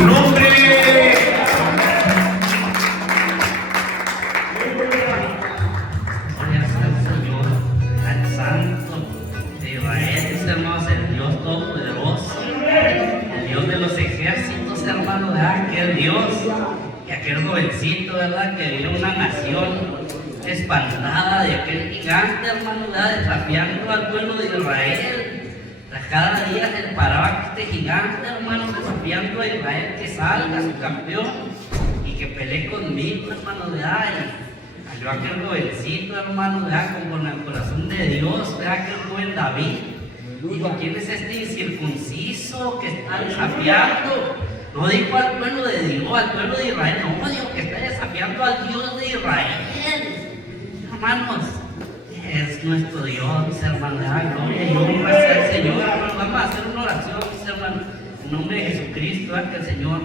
su nombre. Gloria al Señor, al Santo de Israel, mis hermanos, el Dios Todopoderoso, el Dios de los ejércitos, hermanos, ¿verdad? Aquel Dios, y aquel jovencito, ¿verdad? Que vio una nación espantada de aquel gigante, hermano, ¿verdad? Desafiando al pueblo de Israel. Cada día se paraba este gigante, hermano, desafiando a Israel que salga su campeón y que pelee conmigo, hermano, ¿verdad? Y salió aquel jovencito, hermano, ¿verdad? Con el corazón de Dios, ¿verdad? Aquel joven David. Dijo, ¿quién es este incircunciso que está desafiando? No dijo al pueblo de Dios, al pueblo de Israel, no, dijo que está desafiando al Dios de Israel. Hermanos, es nuestro Dios, mis hermanos, gloria y honra sea el Señor. Hermanos, vamos a hacer una oración, mis hermanos, en nombre de Jesucristo, que el Señor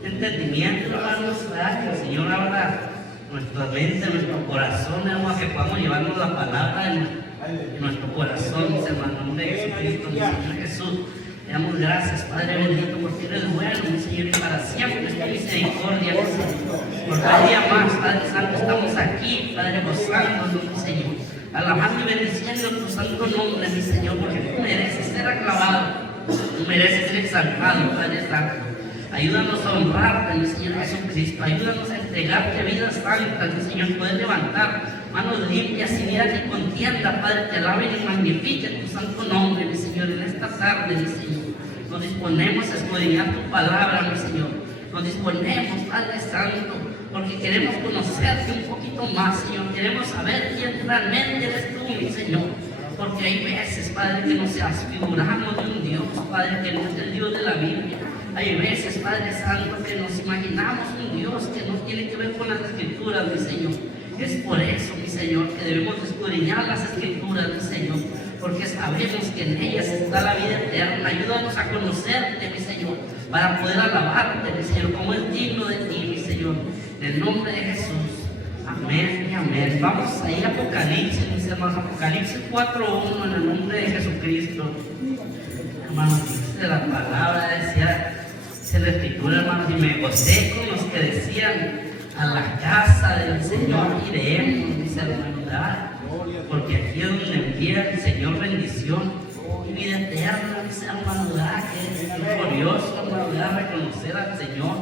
dé entendimiento, hermanos, que el Señor abra nuestra mente, nuestro corazón, hermanos, que podamos llevarnos la palabra en nuestro corazón, mis hermanos, en nombre de Jesucristo, mi Señor Jesús. Le damos gracias, Padre bendito, porque eres bueno, mi Señor, y para siempre es tu misericordia, mi Señor. Por cada día más, Padre Santo, estamos aquí, Padre, gozándonos, mi Señor, alabando y bendiciendo tu santo nombre, mi Señor, porque tú mereces ser aclamado, tú mereces ser exaltado, Padre Santo. Ayúdanos a honrarte, mi Señor Jesucristo, ayúdanos a entregarte vidas santas, mi Señor, poder levantar manos limpias y miras y contienda, Padre, te alaben y magnifiquen tu santo nombre, mi Señor, en esta tarde, mi Señor. Nos disponemos a escudriñar tu palabra, mi Señor. Nos disponemos, Padre Santo, porque queremos conocerte un poquito más, Señor. Queremos saber quién realmente eres tú, mi Señor. Porque hay veces, Padre, que nos figuramos de un Dios, Padre, que no es el Dios de la Biblia. Hay veces, Padre Santo, que nos imaginamos un Dios que no tiene que ver con las Escrituras, mi Señor. Es por eso, mi Señor, que debemos escudriñar las Escrituras, mi Señor, porque sabemos que en ellas está la vida eterna. Ayúdanos a conocerte, mi Señor, para poder alabarte, mi Señor, como es digno de ti, mi Señor, en el nombre de Jesús. Amén y amén. Vamos a ir a Apocalipsis, mis hermanos, Apocalipsis 4:1, en el nombre de Jesucristo. Hermanos, de la palabra decía, de la Escritura, hermanos, y me gocé con los que decían, a la casa del Señor iremos, mis hermanos, porque aquí es donde envía el Señor bendición y vida eterna, mis hermanos, que es glorioso, hermanos, reconocer al Señor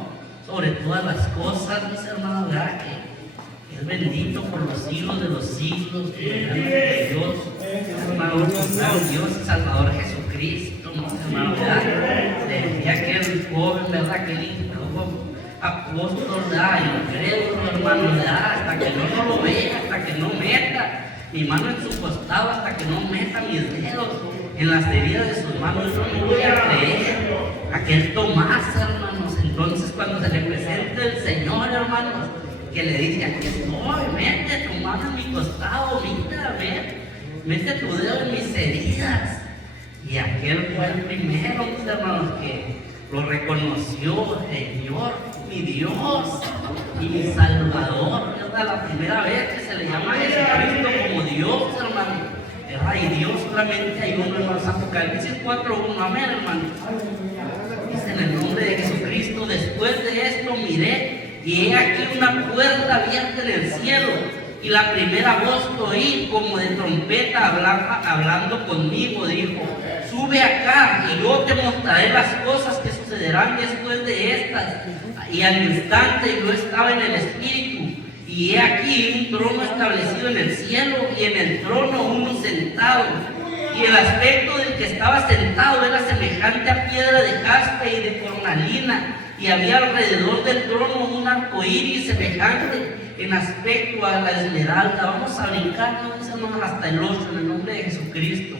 sobre todas las cosas, mis hermanos, que es bendito por los siglos de los siglos, de Dios, hermanos, Dios y Salvador Jesucristo, mis hermanos, decía aquel joven, ¿verdad? Que él apóstol, incrédulo, hermano, hasta que no lo vea, hasta que no meta mi mano en su costado, hasta que no meta mis dedos en las heridas de sus manos, yo no voy a creer. Aquel Tomás, hermanos, entonces cuando se le presenta el Señor, hermanos, que le dice, aquí estoy, mete tu mano en mi costado, mira, mete tu dedo en mis heridas. Y aquel fue el primero, mis hermanos, que lo reconoció, Señor, mi Dios y mi Salvador, ¿verdad? La primera vez que se le llama a Jesucristo como Dios, hermano, ¿verdad? Y Dios solamente hay uno, hermanos. Apocalipsis 4:1, amén, hermano. Dice, en el nombre de Jesucristo, después de esto miré, y he aquí una puerta abierta en el cielo, y la primera voz que oí como de trompeta hablando conmigo, dijo, sube acá y yo te mostraré las cosas que sucederán después de estas. Y al instante yo estaba en el Espíritu, y he aquí un trono establecido en el cielo, y en el trono uno sentado. Y el aspecto del que estaba sentado era semejante a piedra de jaspe y de cornalina, y había alrededor del trono un arco iris semejante en aspecto a la esmeralda. Vamos a brincar, hasta el 8, en el nombre de Jesucristo.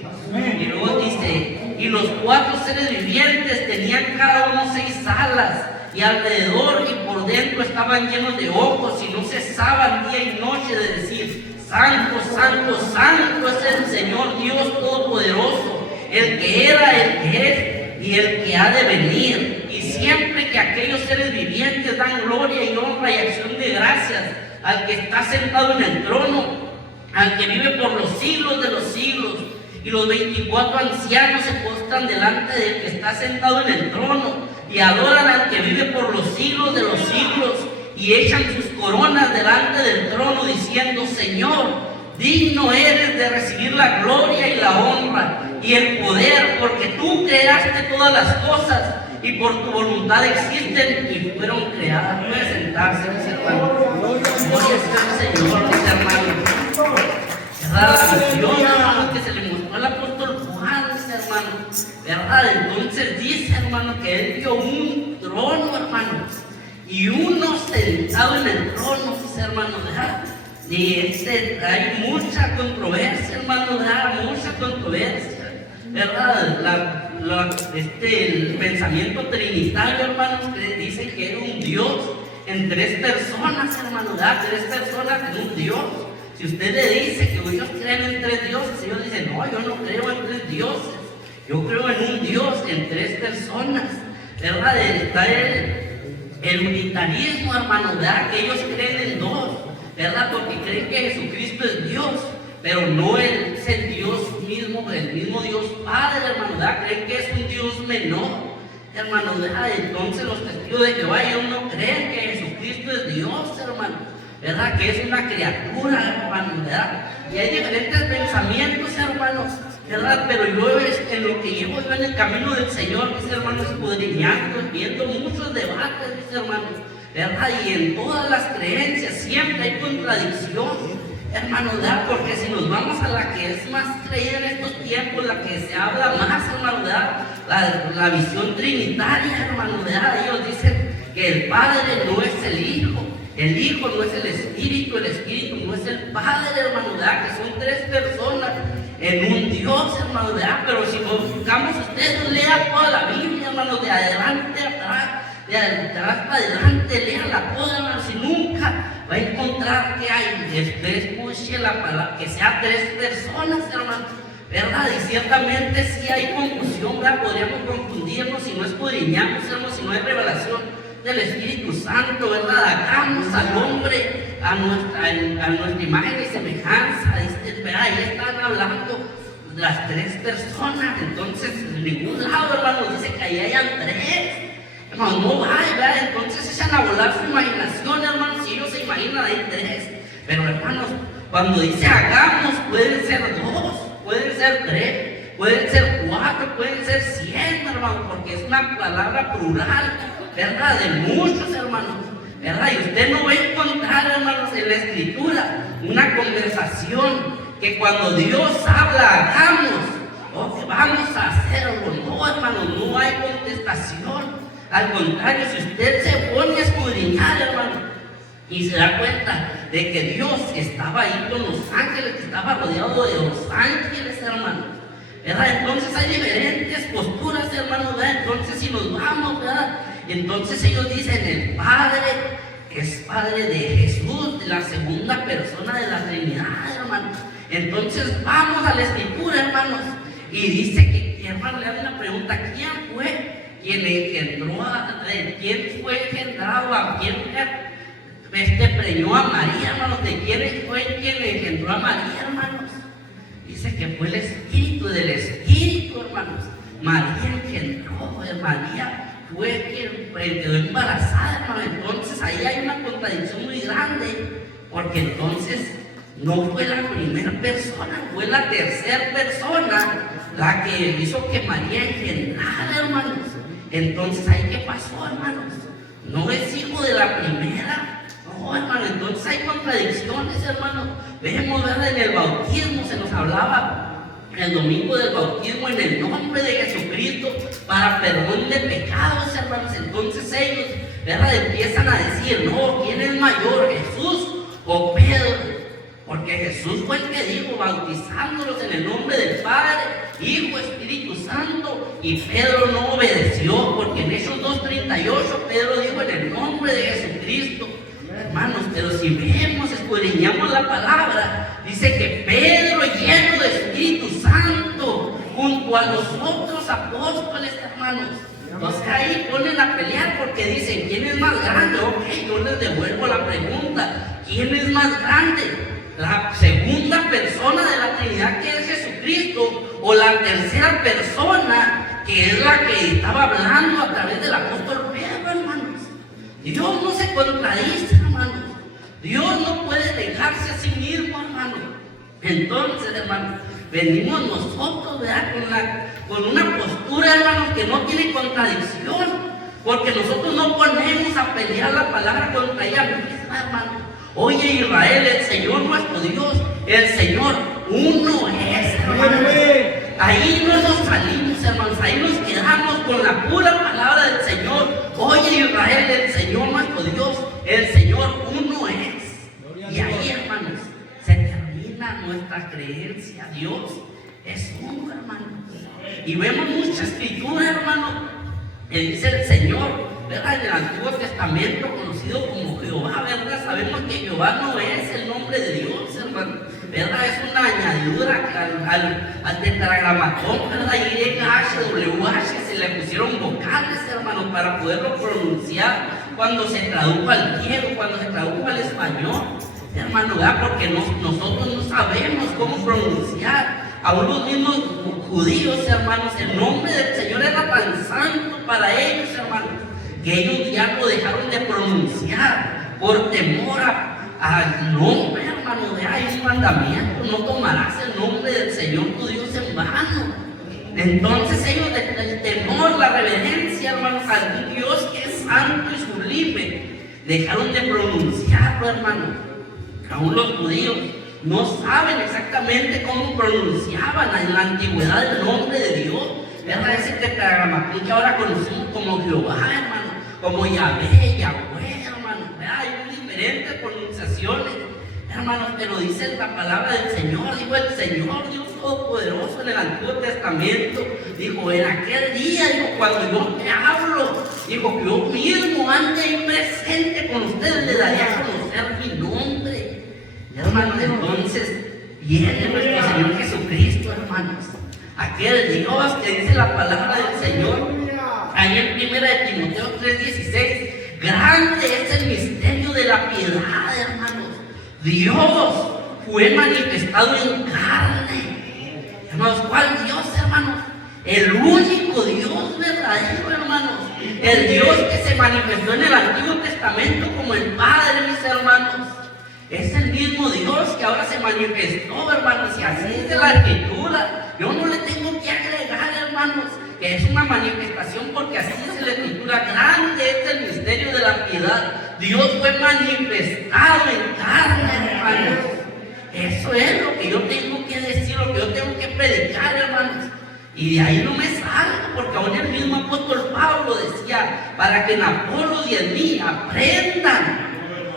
Y luego dice, y los 4 seres vivientes tenían cada uno 6 alas, y alrededor y por dentro estaban llenos de ojos, y no cesaban día y noche de decir, santo, santo, santo es el Señor Dios Todopoderoso, el que era, el que es y el que ha de venir. Y siempre que aquellos seres vivientes dan gloria y honra y acción de gracias al que está sentado en el trono, al que vive por los siglos de los siglos, y los 24 ancianos se postran delante del que está sentado en el trono y adoran al que vive por y echan sus coronas delante del trono diciendo: Señor, digno eres de recibir la gloria y la honra y el poder, porque tú creaste todas las cosas y por tu voluntad existen y fueron creadas. Puede sentarse, mis hermanos. Gloria sea el Señor, mis hermanos. ¿Verdad? La visión, hermano, que se le mostró al apóstol Juan, mis hermanos. ¿Verdad? Entonces dice, hermano, que él vio un trono, hermano, y uno sentado en el trono, mis hermanos. ¿Verdad? Y hay mucha controversia, hermano, ¿verdad? Mucha controversia, ¿verdad? El pensamiento trinitario, hermanos, que dicen que era un Dios en tres personas, hermano, ¿verdad? Tres personas en un Dios. Si usted le dice que ellos creen en tres dioses, ellos dicen: no, yo no creo en tres dioses, yo creo en un Dios en tres personas, ¿verdad? Está el unitarismo, hermano, ¿verdad? Que ellos creen en dos, ¿verdad? Porque creen que Jesucristo es Dios, pero no es el Dios mismo, el mismo Dios Padre, hermano, ¿verdad? Creen que es un Dios menor, hermano, ¿verdad? Entonces los testigos de Jehová, ellos no creen que Jesucristo es Dios, hermano, ¿verdad? Que es una criatura, hermano, ¿verdad? Y hay diferentes pensamientos, hermanos, ¿verdad? Pero yo en lo que llevo yo en el camino del Señor, mis hermanos, escudriñando, viendo muchos debates, mis hermanos, ¿verdad? Y en todas las creencias siempre hay contradicción, hermano, ¿verdad? Porque si nos vamos a la que es más creída en estos tiempos, la que se habla más, hermano, ¿verdad? La visión trinitaria, hermano, ¿verdad? Ellos dicen que el Padre no es el Hijo no es el Espíritu no es el Padre, hermano, ¿verdad? Que son tres personas en un Dios, hermano, ¿verdad? Pero si nos buscamos, ustedes lean toda la Biblia, hermano, de adelante a atrás, de atrás para adelante, léanla toda, hermano. Si nunca va a encontrar que hay, después escuche la palabra, que sea tres personas, hermano, ¿verdad? Y ciertamente sí hay confusión, ¿verdad? Podríamos confundirnos si no escudriñamos, hermano, si no hay revelación del Espíritu Santo, ¿verdad? Hagamos al hombre a nuestra imagen y semejanza, ¿verdad? Ahí están hablando las tres personas. Entonces, en ningún lado, hermano, dice que ahí hayan tres. Hermano, no hay, ¿verdad? Entonces echan a volar su imaginación, hermanos, si ellos se imaginan ahí tres. Pero, hermanos, cuando dice hagamos, pueden ser dos, pueden ser tres, pueden ser cuatro, pueden ser 100, hermano, porque es una palabra plural, ¿verdad? De muchos, hermanos, ¿verdad? Y usted no va a encontrar, hermanos, en la Escritura una conversación que cuando Dios habla, hagamos, o que vamos a hacerlo. No, hermanos, no hay contestación. Al contrario, si usted se pone a escudriñar, hermano, y se da cuenta de que Dios estaba ahí con los ángeles, que estaba rodeado de los ángeles, hermano, ¿verdad? Entonces hay diferentes posturas, hermano, ¿verdad? Entonces si nos vamos, ¿verdad? Entonces ellos dicen el Padre es Padre de Jesús, de la segunda persona de la Trinidad, hermano. Entonces vamos a la Escritura, hermanos, y dice que, hermano, le hacen la pregunta: ¿quién fue quien engendró quién fue engendrado a quién preñó a María, hermanos? ¿De quién fue quien engendró a María, hermanos? Dice que fue el Espíritu, del Espíritu, hermanos. María engendró, María fue quien quedó embarazada, hermano. Entonces ahí hay una contradicción muy grande, porque entonces no fue la primera persona, fue la tercera persona la que hizo que María engendrara, hermanos. Entonces ahí, ¿qué pasó, hermanos? No es hijo de la primera, no, hermano. Entonces hay contradicciones, hermanos. Vemos, ¿verdad? En el bautismo se nos hablaba el domingo del bautismo en el nombre de Jesucristo para perdón de pecados, hermanos. Entonces ellos, ¿verdad?, empiezan a decir: no, ¿quién es mayor, Jesús o Pedro? Porque Jesús fue el que dijo, bautizándolos en el nombre del Padre, Hijo, Espíritu Santo, y Pedro no obedeció, porque en Hechos 2:38 Pedro dijo: en el nombre de Jesucristo. Hermanos, pero si vemos, escudriñamos la palabra, dice que Pedro, lleno de Espíritu Santo, junto a los otros apóstoles, hermanos, entonces ahí ponen a pelear porque dicen: ¿quién es más grande? Ok, yo les devuelvo la pregunta: ¿quién es más grande? ¿La segunda persona de la Trinidad, que es Jesucristo, o la tercera persona, que es la que estaba hablando a través del apóstol Pedro, hermanos? Dios no se contradice, Dios no puede dejarse a sí mismo, hermano. Entonces, hermano, venimos nosotros, ¿verdad? Con una postura, hermanos, que no tiene contradicción, porque nosotros no ponemos a pelear la palabra contra ella misma, hermano. Oye, Israel, el Señor nuestro Dios, el Señor uno es, hermano. Ahí no nos salimos, hermanos, ahí nos quedamos con la pura palabra del Señor. Oye, Israel, el Señor nuestro Dios, el Señor uno es. Y ahí, hermanos, se termina nuestra creencia. Dios es uno, hermano. Y vemos mucha escritura, hermano, que dice el Señor, ¿verdad? En el Antiguo Testamento, conocido como Jehová, ¿verdad? Sabemos que Jehová no es el nombre de Dios, hermano, ¿verdad? Es una añadidura al tetragramatón, ¿verdad? YHWH, se le pusieron vocales, hermano, para poderlo pronunciar cuando se tradujo al griego, cuando se tradujo al español, hermano, ¿verdad? Porque nosotros no sabemos cómo pronunciar. Aún los mismos judíos, hermanos, el nombre del Señor era tan santo para ellos, hermanos, que ellos ya lo dejaron de pronunciar por temor al nombre, hermano. Hay un mandamiento: no tomarás el nombre del Señor tu Dios en vano. Entonces ellos, del temor, la reverencia, hermanos, al Dios que es santo y sublime, dejaron de pronunciarlo, hermano. Aún los judíos no saben exactamente cómo pronunciaban en la antigüedad el nombre de Dios, ¿verdad? Ese tetragramatón que ahora conocemos como Jehová, hermano, como Yahvé, Yahweh, hermano, ¿verdad? Hay muy diferentes pronunciaciones, hermanos, pero dice la palabra del Señor, dijo el Señor Dios Todopoderoso en el Antiguo Testamento, dijo: en aquel día, dijo, cuando yo te hablo, dijo, que yo mismo ande ahí presente con ustedes, le daré a conocer mi nombre. Hermanos, entonces viene nuestro Señor Jesucristo, hermanos, aquel Dios que dice la palabra del Señor ahí en 1 de Timoteo 3:16: grande es el misterio de la piedad, hermanos. Dios fue manifestado en carne. Hermanos, ¿cuál Dios, hermanos? El único Dios verdadero, hermanos. El Dios que se manifestó en el Antiguo Testamento como el Padre, mis hermanos. Es el mismo Dios que ahora se manifestó, hermanos, y así es de la Escritura. Yo no le tengo que agregar, hermanos, que es una manifestación, porque así es la Escritura. Grande es el misterio de la piedad. Dios fue manifestado en carne, hermanos. Eso es lo que yo tengo que decir, lo que yo tengo que predicar, hermanos. Y de ahí no me salgo, porque aún el mismo apóstol Pablo decía: para que en Apolos y en mí aprendan,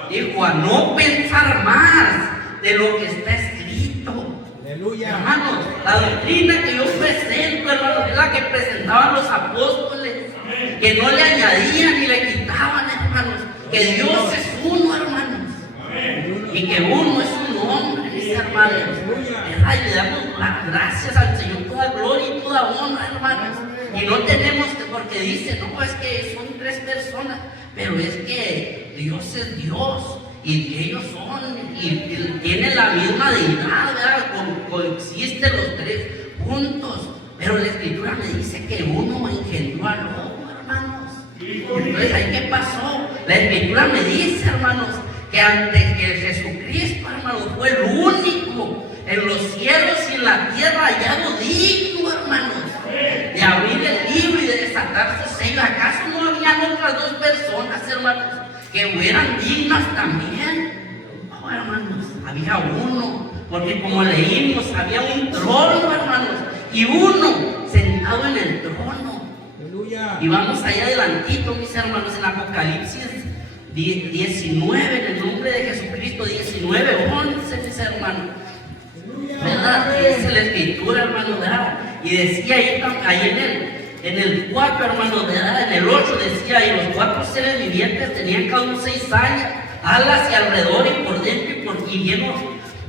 dijo, a no pensar más de lo que está escrito. Aleluya. Hermanos, la doctrina que yo presento, hermanos, es la que presentaban los apóstoles, que no le añadían ni le quitaban, hermanos, que Dios es uno, hermanos, y que uno es un hombre, mis hermanos. Y le damos gracias al Señor, toda gloria y toda honra, hermanos. Y no tenemos que, porque dice, no, es que son 3 personas, pero es que Dios es Dios y ellos son, y tienen la misma deidad, ¿verdad? Coexisten los 3 juntos, pero la Escritura me dice que uno engendró al otro, hermanos. Entonces, ¿ahí qué pasó? La Escritura me dice, hermanos, que antes que Jesucristo, hermanos, fue el único en los cielos y en la tierra hallado digno, hermanos, de abrir el libro y de desatar su sello. ¿Acaso no habían otras 2 personas, hermanos, que fueran dignas también? No, hermanos, había uno, porque como leímos, había un trono, hermanos, y uno sentado en el trono. Aleluya. Y vamos allá adelantito, mis hermanos, en Apocalipsis 19, en el nombre de Jesucristo, 19:11, mis hermanos. ¿Verdad? Dice la Escritura, hermano, ¿verdad? Y decía ahí en el 4, hermano, ¿verdad? En el 8 decía: y los 4 seres vivientes tenían cada uno 6 alas y alrededor y por dentro y llenos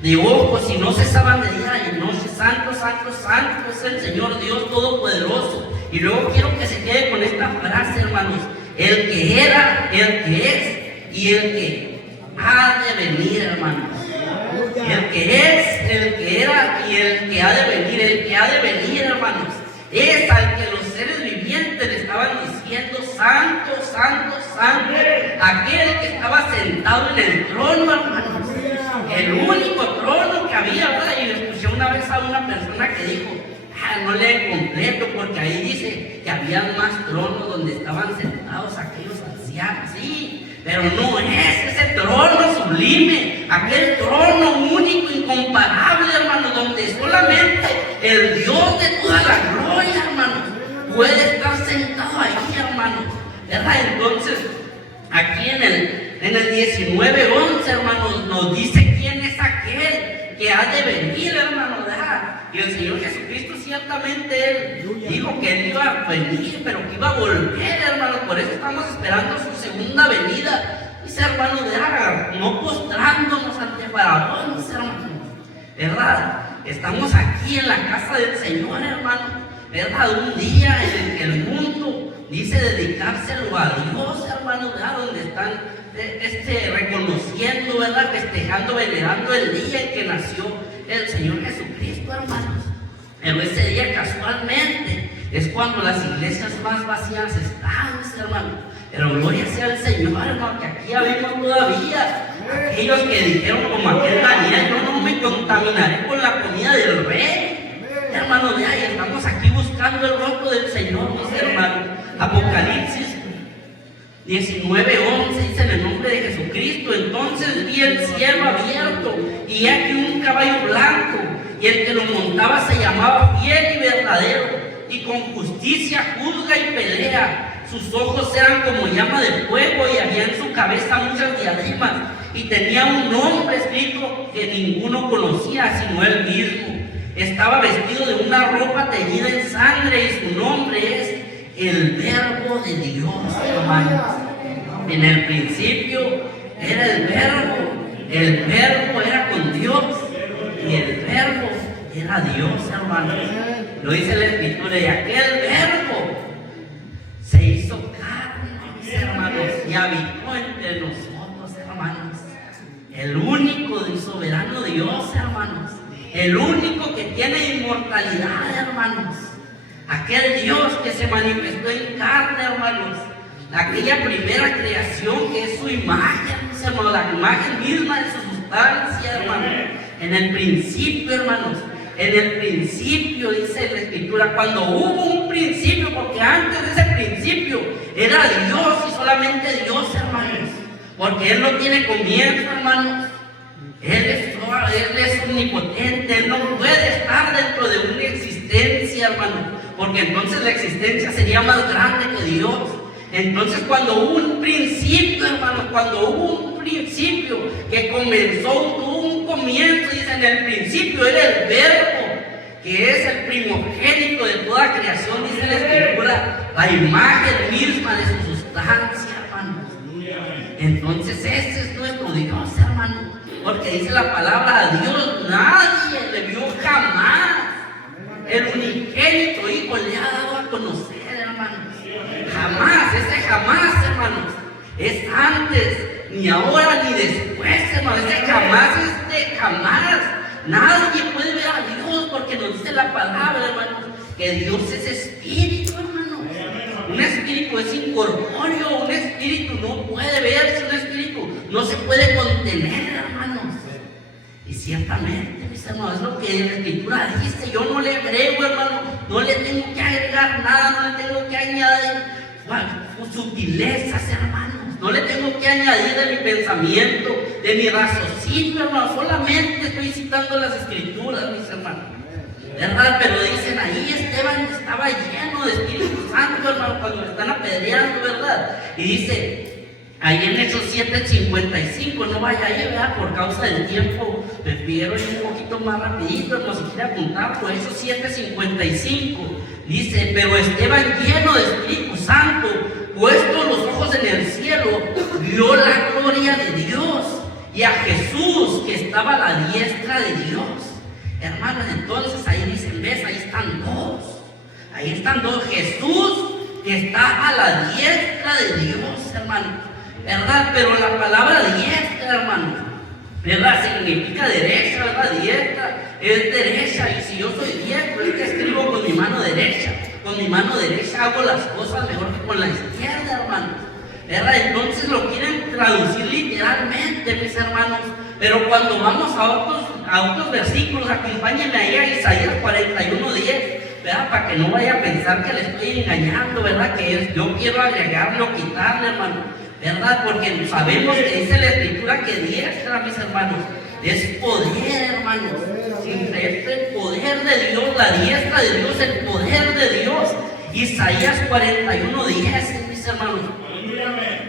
de ojos, y no cesaban de día y noche: santo, santo, santo es el Señor Dios Todopoderoso. Y luego quiero que se quede con esta frase, hermanos: el que era, el que es y el que ha de venir, hermanos. El que es, el que era y el que ha de venir. El que ha de venir, hermanos, es al que los seres vivientes le estaban diciendo: santo, santo, santo, aquel que estaba sentado en el trono, hermanos. El único trono que había, ¿verdad? Y escuché una vez a una persona que dijo, no lee completo, porque ahí dice que había más tronos donde estaban sentados aquellos ancianos. Sí, pero no es ese trono sublime, aquel trono único, incomparable, hermanos, donde solamente el Dios de toda la gloria, hermanos, puede estar sentado ahí, hermanos, ¿verdad? Entonces, aquí en el 19:11, hermanos, nos dice quién es aquel que ha de venir, hermanos, ¿verdad? Y el Señor Jesucristo ciertamente Él dijo que Él iba a venir, pero que iba a volver, hermanos. Por eso estamos esperando su segunda venida. Dice, hermanos, no postrándonos ante Faraón, dice, hermanos, ¿verdad? Estamos aquí en la casa del Señor, hermanos, ¿verdad? Un día en el que el mundo dice dedicárselo a Dios, hermanos, ¿verdad? Donde están reconociendo, ¿verdad? Festejando, venerando el día en que nació el Señor Jesucristo, hermanos. Pero ese día casualmente es cuando las iglesias más vacías están, hermanos. Pero gloria sea al Señor, hermano, que aquí habemos todavía aquellos que dijeron como aquel Daniel, yo no me contaminaré con la comida del rey. Hermanos, ya estamos aquí buscando el rostro del Señor, mis hermanos. Apocalipsis 19:11 dice en el nombre de Jesucristo. Entonces vi el cielo abierto y aquí un caballo blanco, y el que lo montaba se llamaba Fiel y Verdadero, y con justicia juzga y pelea. Sus ojos eran como llama de fuego, y había en su cabeza muchas diademas, y tenía un nombre escrito que ninguno conocía sino él mismo. Estaba vestido de una ropa teñida en sangre, y su nombre es el Verbo de Dios, hermanos. En el principio era el Verbo era con Dios, y el Verbo era Dios, hermanos. Lo dice la Escritura, y aquel Verbo se hizo carne, mis hermanos, y habitó entre nosotros, hermanos. El único y soberano Dios, hermanos. El único que tiene inmortalidad, hermanos. Aquel Dios que se manifestó en carne, hermanos. Aquella primera creación que es su imagen, hermanos, la imagen misma de su sustancia, hermanos. En el principio, hermanos, en el principio, dice la Escritura, cuando hubo un principio, porque antes de ese principio era Dios y solamente Dios, hermanos, porque Él no tiene comienzo, hermanos. Él es omnipotente, Él no puede estar dentro de una existencia, hermanos, porque entonces la existencia sería más grande que Dios. Entonces, cuando hubo un principio, hermanos, cuando hubo un principio que comenzó, tuvo un comienzo, dice, en el principio era el Verbo, que es el primogénito de toda creación, dice la Escritura, la imagen misma de su sustancia, hermanos. Entonces, ese es nuestro Dios, hermanos, porque dice la palabra, a Dios nadie le vio jamás. El unigénito Hijo le ha dado a conocer, hermanos. Jamás, ese jamás, hermanos, es antes, ni ahora, ni después, hermanos. Ese jamás es de jamás. Nadie puede ver a Dios, porque nos dice la palabra, hermanos, que Dios es espíritu, hermanos. Un espíritu es incorpóreo, un espíritu no puede verse, un espíritu no se puede contener, hermanos. Y ciertamente, mis hermanos, es lo que la Escritura dice. Yo no le agrego, hermano, no le tengo que agregar nada, no le tengo que añadir sutilezas, hermanos. No le tengo que añadir de mi pensamiento, de mi raciocinio, hermano. Solamente estoy citando las Escrituras, mis hermanos, ¿verdad? Pero dicen ahí, Esteban estaba lleno de Espíritu Santo, hermano, cuando lo están apedreando, ¿verdad? Y dice ahí en Hechos 7:55, no vaya ahí, ¿verdad? Por causa del tiempo, prefiero ir un poquito más rapidito, no si quiere apuntar, por Hechos 7:55, dice, pero Esteban, lleno de Espíritu Santo, puestos los ojos en el cielo, vio la gloria de Dios y a Jesús que estaba a la diestra de Dios. Hermanos, entonces ahí dicen, ves, ahí están dos, Jesús que está a la diestra de Dios, hermano, ¿verdad? Pero la palabra diestra, hermano, ¿verdad? Significa derecha, ¿verdad? Diestra es derecha, y si yo soy diestro es que escribo con mi mano derecha. Con mi mano derecha hago las cosas mejor que con la izquierda, hermano, ¿verdad? Entonces lo quieren traducir literalmente, mis hermanos, pero cuando vamos a otros versículos, acompáñenme ahí a Isaías 41:10, ¿verdad? Para que no vaya a pensar que le estoy engañando, ¿verdad? Que yo quiero agregarle o quitarle, hermano, ¿verdad? Porque sabemos que dice la Escritura que diestra, mis hermanos, es poder, hermanos. Es el poder de Dios, la diestra de Dios, el poder de Dios. Isaías 41:10, mis hermanos,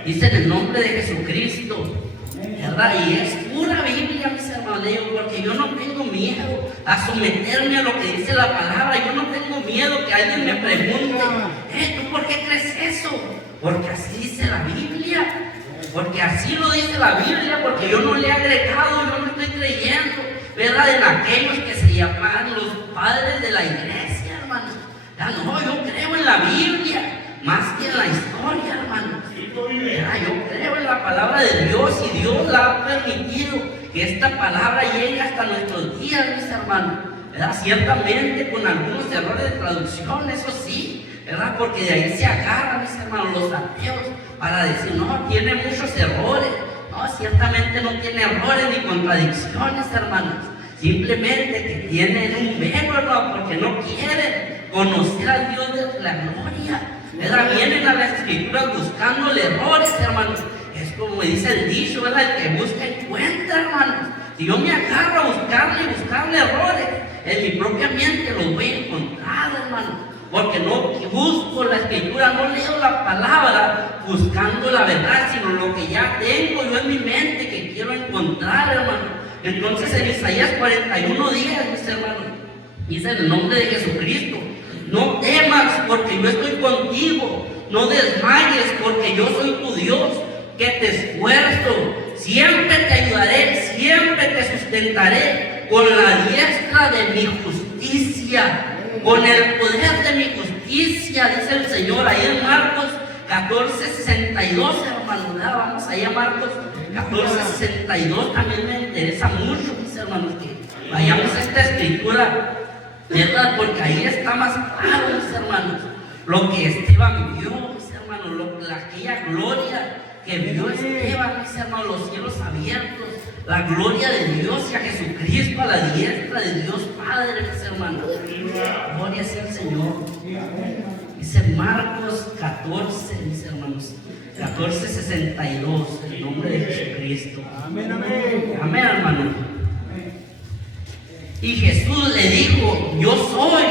dice en el nombre de Jesucristo, ¿verdad? Y es pura Biblia, mis hermanos, porque yo no tengo miedo a someterme a lo que dice la palabra. Yo no tengo miedo que alguien me pregunte, ¿tú por qué crees eso? Porque así dice la Biblia, porque así lo dice la Biblia, porque yo no le he agregado, yo no estoy creyendo, ¿verdad? En aquellos que se llaman los padres de la iglesia, hermanos. Ya no, yo creo en la Biblia más que en la historia, hermanos. Yo creo en la palabra de Dios y Dios la ha permitido que esta palabra llegue hasta nuestros días, mis hermanos, ¿verdad? Ciertamente con algunos errores de traducción, eso sí, ¿verdad? Porque de ahí se agarran, mis hermanos, los ateos para decir, no, tiene muchos errores. No, ciertamente no tiene errores ni contradicciones, hermanos. Simplemente que tienen un velo, hermano, porque no quieren conocer al Dios de la gloria, ¿verdad? Vienen a las Escrituras buscándole errores, hermanos. Es como dice el dicho, ¿verdad? El que busca encuentra, hermanos. Si yo me agarro a buscarle errores, en mi propia mente los voy a encontrar, hermanos. Porque no busco la Escritura, no leo la palabra buscando la verdad, sino lo que ya tengo yo en mi mente que quiero encontrar, hermano. Entonces en Isaías 41:10, mis hermanos, dice en el nombre de Jesucristo, no temas porque yo estoy contigo, no desmayes porque yo soy tu Dios, que te esfuerzo, siempre te ayudaré, siempre te sustentaré con la diestra de mi justicia, con el poder de mi justicia, dice el Señor ahí en Marcos 14:62, hermanos. Vamos allá a Marcos 14:62, también me interesa mucho, mis hermanos, que vayamos a esta escritura, ¿verdad? Porque ahí está más claro, mis hermanos, lo que Esteban vio, mis hermanos, aquella gloria que vio Esteban, mis hermanos, los cielos abiertos, la gloria de Dios y a Jesucristo a la diestra de Dios Padre, mis hermanos. Gloria sea al Señor. Dice Marcos 14, mis hermanos, 14:62, en nombre de Jesucristo. Amén, amén. Amén, hermano. Y Jesús le dijo, yo soy.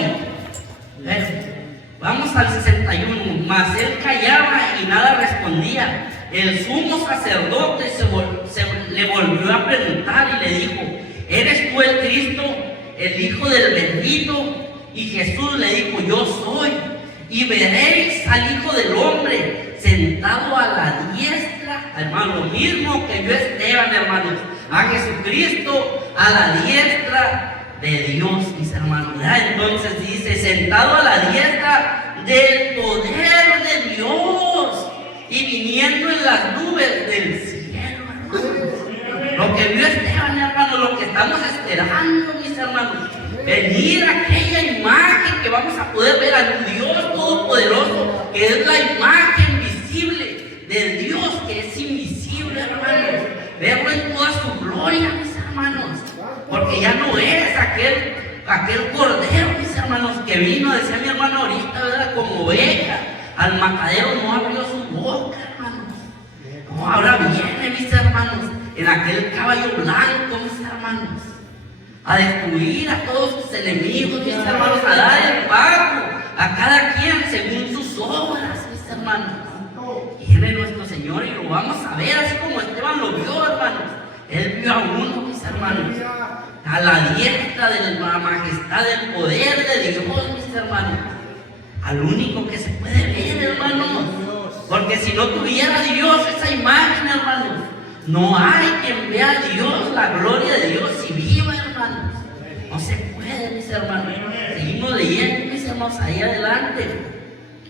Vamos al 61. Mas él callaba y nada respondía. El sumo sacerdote le volvió a preguntar y le dijo, ¿eres tú el Cristo, el Hijo del bendito? Y Jesús le dijo, yo soy. Y veréis al Hijo del Hombre sentado a la diestra, hermano, lo mismo que vio Esteban, hermanos, a Jesucristo a la diestra de Dios, mis hermanos. Entonces dice, sentado a la diestra del poder de Dios y viniendo en las nubes del cielo, hermanos. Lo que vio Esteban, hermanos, lo que estamos esperando, mis hermanos, venir a aquella imagen que vamos a poder ver a un Dios todopoderoso, que es la imagen visible del Dios que es invisible, hermanos. Verlo en toda su gloria, mis hermanos, porque ya no es aquel cordero, mis hermanos, que vino, decía mi hermano ahorita, ¿verdad? Como oveja, al matadero no abrió su boca, hermanos. No, ahora viene, mis hermanos, en aquel caballo blanco, mis hermanos, a destruir a todos sus enemigos, mis hermanos, a dar el pago a cada quien según sus obras, mis hermanos. Viene nuestro Señor y lo vamos a ver, así como Esteban lo vio, hermanos. Él vio a uno, mis hermanos, a la diestra de la majestad del poder de Dios, mis hermanos. Al único que se puede ver, hermanos. Porque si no tuviera Dios esa imagen, hermanos, no hay quien vea a Dios, la gloria de Dios, y viva, hermanos. No se puede, mis hermanos. Seguimos leyendo, mis hermanos, ahí adelante,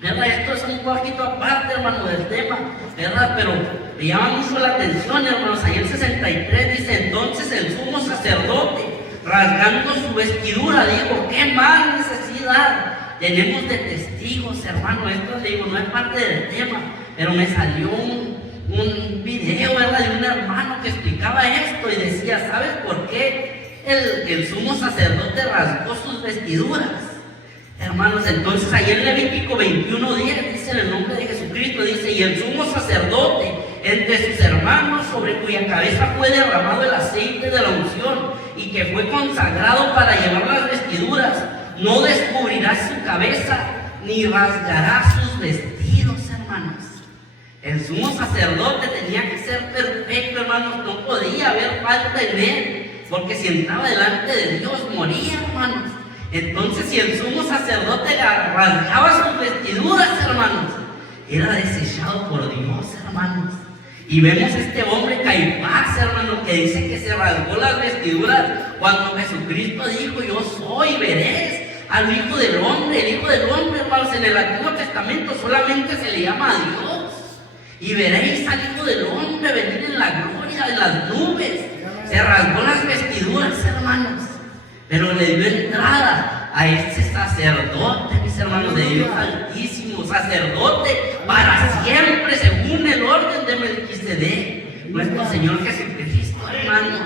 ¿verdad? Esto es un poquito aparte, hermano, del tema, ¿verdad? Pero me llama mucho la atención, hermanos. Ahí el 63 dice, entonces el sumo sacerdote, rasgando su vestidura, dijo, ¿qué más necesidad tenemos de testigos, hermano? Esto, digo, no es parte del tema, pero me salió un video, explicaba esto y decía, ¿sabes por qué el sumo sacerdote rasgó sus vestiduras? Hermanos, entonces ahí en Levítico 21:10 dice en el nombre de Jesucristo, dice, y el sumo sacerdote entre sus hermanos sobre cuya cabeza fue derramado el aceite de la unción y que fue consagrado para llevar las vestiduras, no descubrirá su cabeza ni rasgará sus vestidos, hermanos. El sumo sacerdote tenía que ser perfecto, hermanos, no podía haber falta en él, porque si entraba delante de Dios moría, hermanos. Entonces, si el sumo sacerdote rasgaba sus vestiduras, hermanos, era desechado por Dios, hermanos. Y vemos este hombre Caifás, hermanos, que dice que se rasgó las vestiduras cuando Jesucristo dijo, yo soy, veréis al Hijo del Hombre. El Hijo del Hombre, hermanos, en el Antiguo Testamento solamente se le llama a Dios. Y veréis al Hijo del Hombre venir en la gloria de las nubes. Se rasgó las vestiduras, hermanos, pero le dio entrada a este sacerdote, mis hermanos, de Dios Altísimo, sacerdote para siempre, según el orden de Melquisedec, nuestro Señor Jesucristo, hermanos.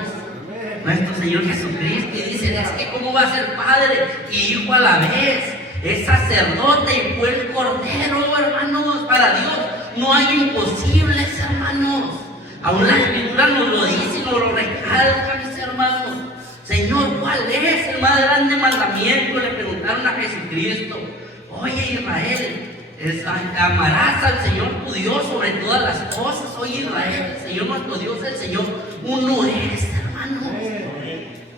Nuestro Señor Jesucristo, y dicen, es que cómo va a ser Padre y Hijo a la vez, es sacerdote y fue el Cordero, hermanos. Para Dios no hay imposibles, hermanos. Aún la Escritura nos lo dice, nos lo recalca, mis hermanos. Señor, ¿cuál es el más grande mandamiento? Le preguntaron a Jesucristo. Oye, Israel, amarás al Señor tu Dios sobre todas las cosas. Oye, Israel, el Señor nuestro Dios, el Señor uno es, hermanos.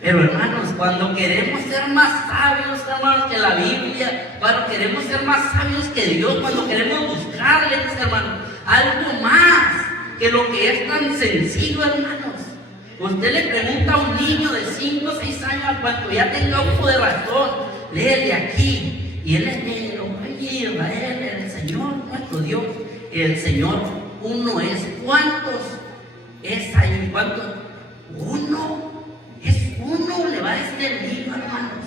Pero, hermanos, cuando queremos ser más sabios, hermanos, que la Biblia, cuando queremos ser más sabios que Dios, cuando queremos buscarle, mis hermanos, algo más que lo que es tan sencillo, hermanos. Usted le pregunta a un niño de 5 o 6 años, cuando ya tenga uso de razón, léele aquí, y él es negro. Oye, Israel, el Señor nuestro Dios, el Señor uno es. ¿Cuántos es ahí? ¿Cuántos? Uno. Es uno, le va a decir el niño, hermanos.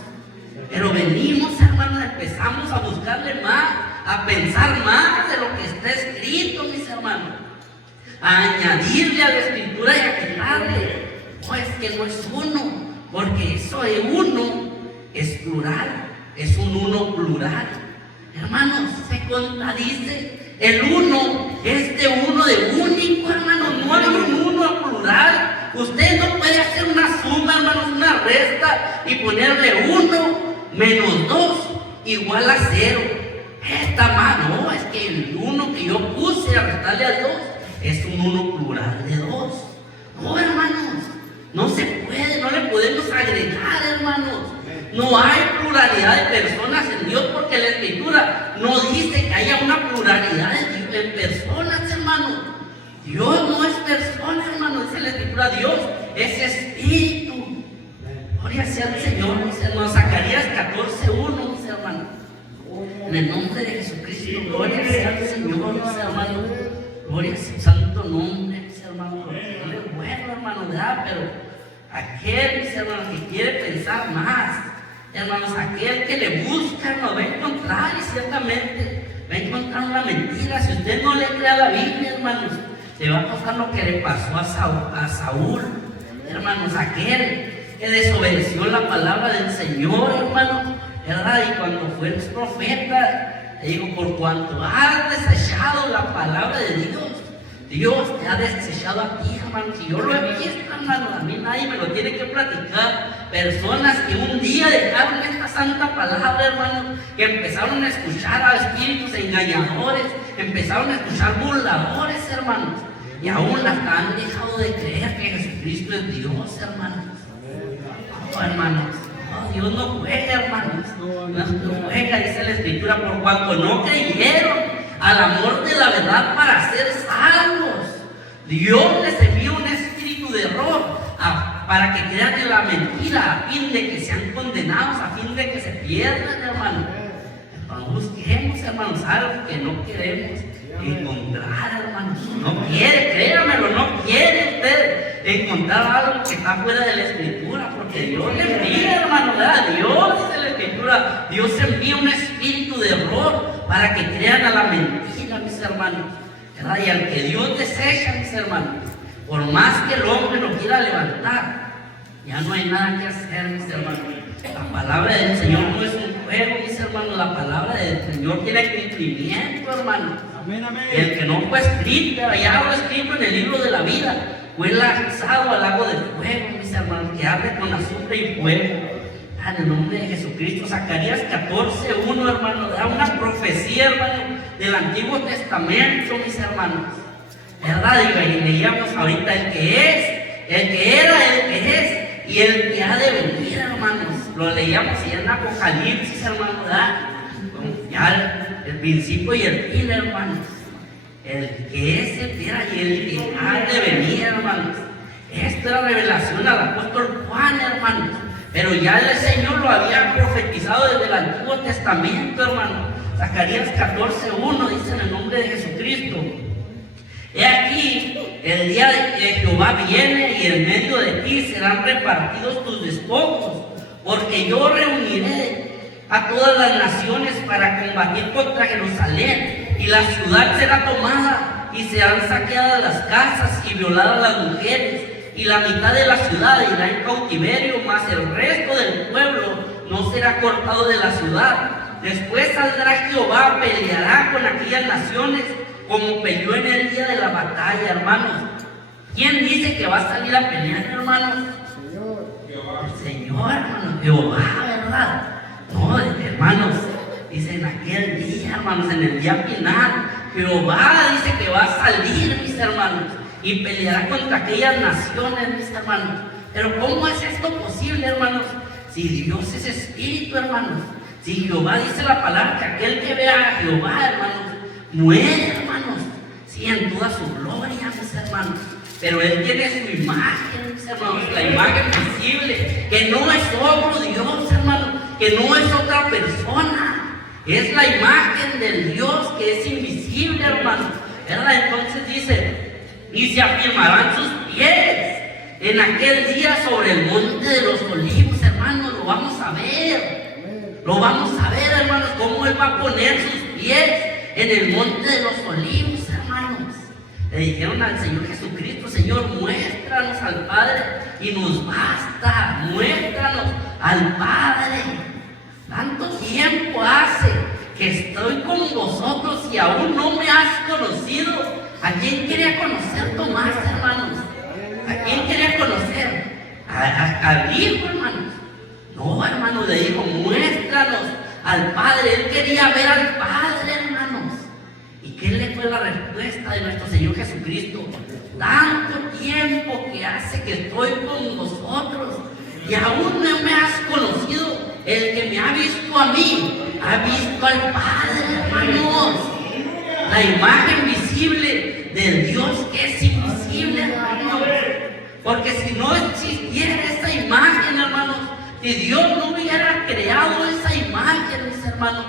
Pero venimos, hermanos, empezamos a buscarle más, a pensar más de lo que está escrito, mis hermanos, a añadirle a la Escritura y a quitarle. Pues que no es uno, porque eso de uno es plural, es un uno plural. Hermanos, se contradice. El uno es de uno de único, hermanos, no hay un uno plural. Usted no puede hacer una suma, hermanos, una resta y ponerle 1 menos 2 igual a 0. Está mal, no, es que el 1 que yo puse a restarle a 2 es un 1 plural de 2. No, hermanos, no se puede, no le podemos agregar, hermanos. No hay pluralidad de personas en Dios, porque la Escritura no dice que haya una pluralidad de personas, hermanos. Dios no es persona, hermano, dice la Escritura. Dios es Espíritu. Gloria sea al Señor, mis hermanos. Zacarías 14:1, mis hermanos. En el nombre de Jesucristo, gloria sea al Señor, mis hermanos. Gloria a su santo nombre, mis hermanos. No es bueno, hermano, ¿verdad? Pero aquel, mis hermanos, que quiere pensar más, hermanos, aquel que le busca, no va a encontrar, y ciertamente va a encontrar una mentira. Si usted no le cree a la Biblia, hermanos, le va a pasar lo que le pasó a Saúl, hermanos, aquel que desobedeció la palabra del Señor, hermanos, ¿verdad? Y cuando fue el profeta, le digo, por cuanto has desechado la palabra de Dios, Dios te ha desechado a ti, hermanos. Y yo lo he visto, hermanos, a mí nadie me lo tiene que platicar. Personas que un día dejaron esta santa palabra, hermanos, que empezaron a escuchar a espíritus engañadores, empezaron a escuchar burladores, hermanos, y aún hasta han dejado de creer que Jesucristo es Dios, hermanos. Oh, hermanos, oh, Dios no juega, hermanos, no juega, dice la Escritura, por cuanto no creyeron al amor de la verdad para ser salvos. Dios les envió un espíritu de error para que crean en la mentira, a fin de que sean condenados, a fin de que se pierdan, hermanos. Entonces busquemos, hermanos, algo que no queremos encontrar, hermanos. No quiere, créamelo, no quiere usted encontrar algo que está fuera de la Escritura, porque Dios le envía, hermano, ¿verdad? Dios, dice la Escritura, Dios envía un espíritu de error para que crean a la mentira, mis hermanos, ¿verdad? Y al que Dios desecha, mis hermanos, Por más que el hombre lo quiera levantar, ya no hay nada que hacer, mis hermanos. La palabra del Señor no es un juego, mis hermanos. La palabra del Señor tiene cumplimiento, hermanos. Amén, amén. El que no fue escrito, ya lo escrito en el libro de la vida, fue lanzado al lago de fuego, mis hermanos, que arde con azufre y fuego. En el nombre de Jesucristo. Zacarías 14:1, hermano, da una profecía, hermano, del Antiguo Testamento, mis hermanos. ¿Verdad? Y leíamos ahorita el que es, el que era, el que es y el que ha de venir, hermanos. Lo leíamos ya en Apocalipsis, hermano, ¿verdad? Ya el principio y el fin, hermanos. El que es, el que era y el que ha de venir, hermanos. Esto era revelación al apóstol Juan, hermanos. Pero ya el Señor lo había profetizado desde el Antiguo Testamento, hermano. Zacarías 14:1 dice en el nombre de Jesucristo: he aquí, el día de Jehová viene y en medio de ti serán repartidos tus despojos, porque yo reuniré a todas las naciones para combatir contra Jerusalén, y la ciudad será tomada, y serán saqueadas las casas y violadas las mujeres, y la mitad de la ciudad irá en cautiverio, mas el resto del pueblo no será cortado de la ciudad. Después saldrá Jehová, peleará con aquellas naciones como peleó en el día de la batalla, hermanos. ¿Quién dice que va a salir a pelear, hermanos? El Señor, hermanos, Jehová, ¿verdad? No, hermanos, dice en aquel día, hermanos, en el día final, Jehová dice que va a salir, mis hermanos, y peleará contra aquellas naciones, mis hermanos. Pero ¿cómo es esto posible, hermanos? Si Dios es espíritu, hermanos. Si Jehová dice la palabra que aquel que vea a Jehová, hermanos, muere, hermanos. Sí, en toda su gloria, mis hermanos. Pero Él tiene su imagen, mis hermanos, la imagen visible, que no es otro Dios, hermanos, que no es otra persona. Es la imagen del Dios que es invisible, hermanos. ¿Verdad? Entonces dice: y se afirmarán sus pies en aquel día sobre el monte de los olivos, hermanos. Lo vamos a ver. Lo vamos a ver, hermanos, cómo Él va a poner sus pies en el monte de los olivos, hermanos. Le dijeron al Señor Jesucristo: Señor, muéstranos al Padre y nos basta. Muéstranos al Padre. Tanto tiempo hace que estoy con vosotros y aún no me has conocido. ¿A quién quería conocer Tomás, hermanos? ¿A quién quería conocer? Al Hijo, hermanos. No, hermanos, le dijo: muéstranos al Padre. Él quería ver al Padre, hermanos. ¿Y qué le fue la respuesta de nuestro Señor Jesucristo? Tanto tiempo que hace que estoy con vosotros y aún no me has conocido. El que me ha visto a mí, ha visto al Padre, hermanos. La imagen visible del Dios que es invisible, hermanos. Porque si no existiera esa imagen, hermanos, si Dios no hubiera creado esa imagen, mis hermanos,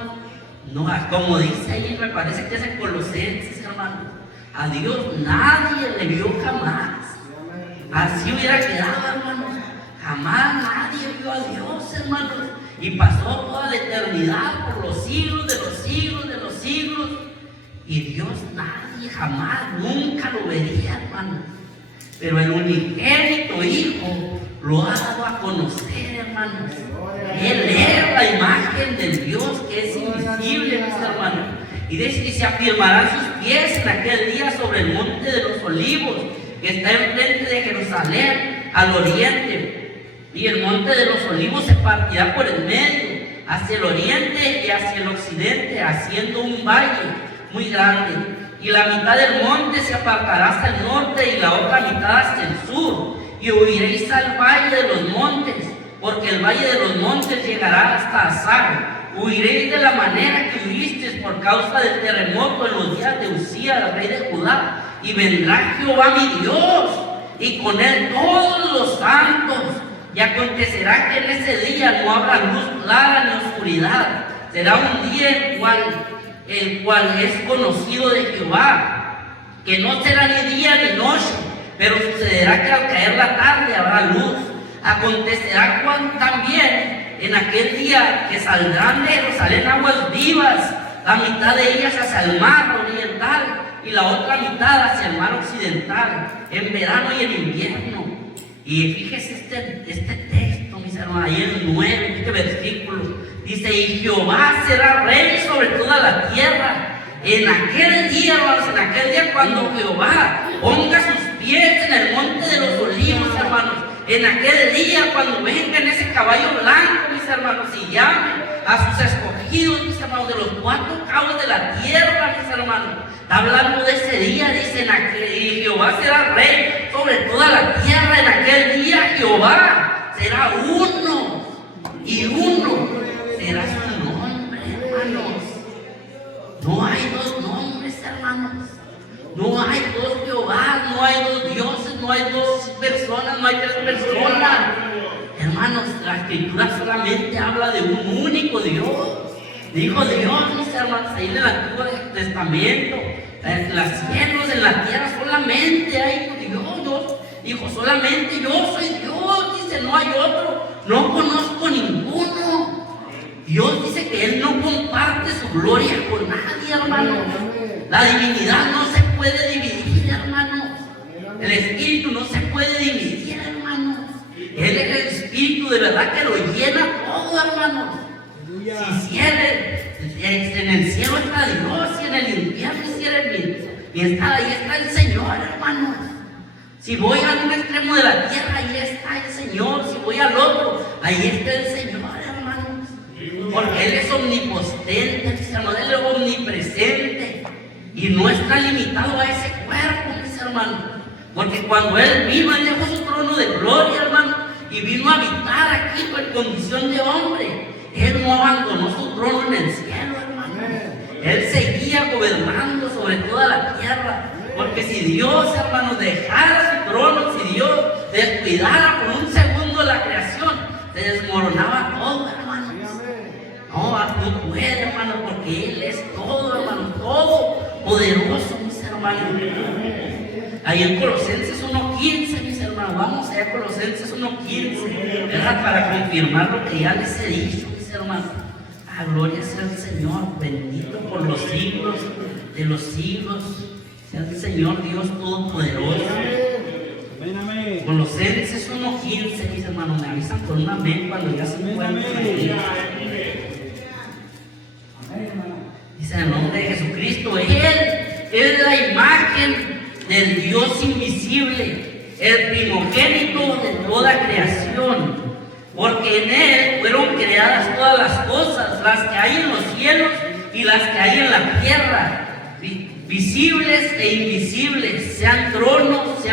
no, como dice ahí, me parece que es en Colosenses, hermanos, a Dios nadie le vio jamás. Así hubiera quedado, hermanos. Jamás nadie vio a Dios, hermanos. Y pasó toda la eternidad por los siglos de los siglos de los siglos. Y Dios nadie jamás, nunca lo vería, hermanos. Pero el unigénito Hijo lo ha dado a conocer, hermanos. Él es la imagen del Dios que es invisible, mis hermanos. Y dice: y se afirmarán sus pies en aquel día sobre el monte de los olivos, que está enfrente de Jerusalén, al oriente. Y el monte de los olivos se partirá por el medio, hacia el oriente y hacia el occidente, haciendo un valle muy grande. Y la mitad del monte se apartará hasta el norte y la otra mitad hasta el sur. Y huiréis al valle de los montes, porque el valle de los montes llegará hasta Azar. Huiréis de la manera que huisteis por causa del terremoto en los días de Uzías, rey de Judá. Y vendrá Jehová mi Dios, y con él todos los santos. Y acontecerá que en ese día no habrá luz clara ni oscuridad. Será un día el cual es conocido de Jehová, que no será ni día ni noche, pero sucederá que al caer la tarde habrá luz. Acontecerá también en aquel día que saldrán de Jerusalén aguas vivas, la mitad de ellas hacia el mar oriental y la otra mitad hacia el mar occidental, en verano y en invierno. Y fíjese este texto, mis hermanos, ahí en el 9, este versículo, dice: y Jehová será rey sobre toda la tierra. En aquel día, hermanos, en aquel día cuando Jehová ponga sus pies en el monte de los olivos, hermanos, en aquel día cuando venga en ese caballo blanco, mis hermanos, y llame a sus escogidos, mis hermanos, de los 4 cabos de la tierra, mis hermanos. Está hablando de ese día, dice: y Jehová será rey sobre toda la tierra. En aquel día Jehová será uno, y uno será su nombre, hermanos. No hay 2 nombres, hermanos. No hay 2 Jehová, no hay 2 dioses, no hay 2 personas, no hay 3 personas. Hermanos, la Escritura solamente habla de un único Dios. Dijo Dios, mis hermanos, ahí en el Antiguo Testamento: en los cielos, en la tierra, solamente hay Dios. Dijo: solamente yo soy Dios. Dice: no hay otro, no conozco ninguno. Dios dice que Él no comparte su gloria con nadie, hermanos. La divinidad no se puede dividir, hermanos. El Espíritu no se puede dividir, hermanos. Él es el Espíritu de verdad que lo llena todo, hermanos. Si en el cielo está Dios, y en el infierno y ahí está el Señor, hermanos. Si voy a un extremo de la tierra, ahí está el Señor. Si voy al otro, ahí está el Señor, hermanos. Porque Él es omnipotente, mis hermanos, Él es omnipresente. Y no está limitado a ese cuerpo, mis hermanos. Porque cuando Él vino, Él dejó su trono de gloria, hermanos, y vino a habitar aquí en condición de hombre. Él no abandonó su trono en el cielo, hermano. Él seguía gobernando sobre toda la tierra. Porque si Dios, hermanos, dejara su trono, si Dios descuidara por un segundo la creación, se desmoronaba todo, hermanos. No puede, hermano, porque Él es todo, hermano, todo poderoso, mis hermanos. Ahí en Colosenses 1:15, mis hermanos, vamos allá a Colosenses 1:15, era para confirmar lo que ya les he dicho, mis hermanos. Gloria sea el Señor, bendito por los siglos de los siglos, sea el Señor Dios Todopoderoso. Colosenses 1:15, mis hermanos, me avisan con un amén cuando ya se encuentran aquí. Dice en el nombre de Jesucristo: Él es la imagen del Dios invisible, el primogénito de toda creación, porque en Él fueron creadas todas las cosas, las que hay en los cielos y las que hay en la tierra, visibles e invisibles, sean tronos,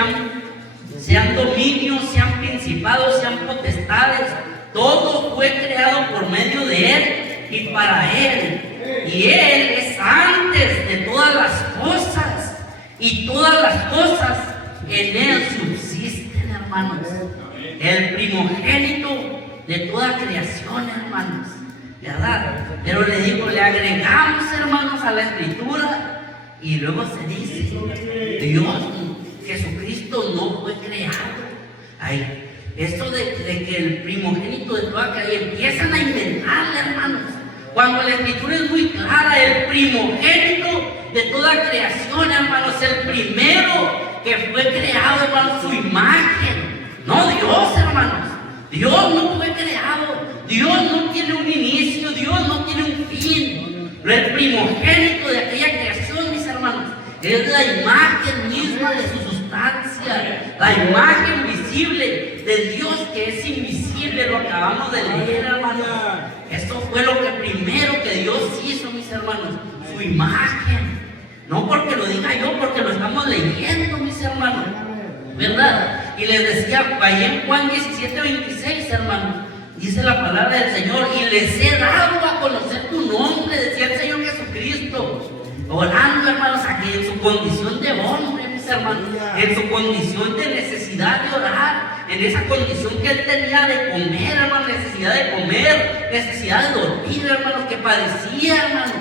sean dominios, sean principados, sean potestades. Todo fue creado por medio de Él y para Él. Y Él es antes de todas las cosas, y todas las cosas en Él subsisten, hermanos. El primogénito de toda creación, hermanos, ¿verdad? Pero le digo, le agregamos, hermanos, a la Escritura, y luego se dice: Dios, Jesucristo no fue creado. Ay, esto de que el primogénito de toda creación, empiezan a inventarle, hermanos. Cuando la Escritura es muy clara: el primogénito de toda creación, hermanos, el primero que fue creado, hermanos, su imagen. No Dios, hermanos. Dios no fue creado. Dios no tiene un inicio, Dios no tiene un fin. El primogénito de aquella creación, mis hermanos, es la imagen misma de su sustancia, la imagen visible de Dios que es invisible. Lo acabamos de leer, hermanos. Esto fue lo que primero que Dios hizo, mis hermanos, su imagen. No porque lo diga yo, porque lo estamos leyendo, mis hermanos, ¿verdad? Y les decía, ahí en Juan 17:26, hermanos, dice la palabra del Señor: y les he dado a conocer tu nombre, decía el Señor Jesucristo, orando, hermanos, aquí en su condición de hombre, mis hermanos, en su condición de necesidad de orar, en esa condición que Él tenía de comer, hermanos, necesidad de comer, necesidad de dormir, hermanos, que padecía, hermanos,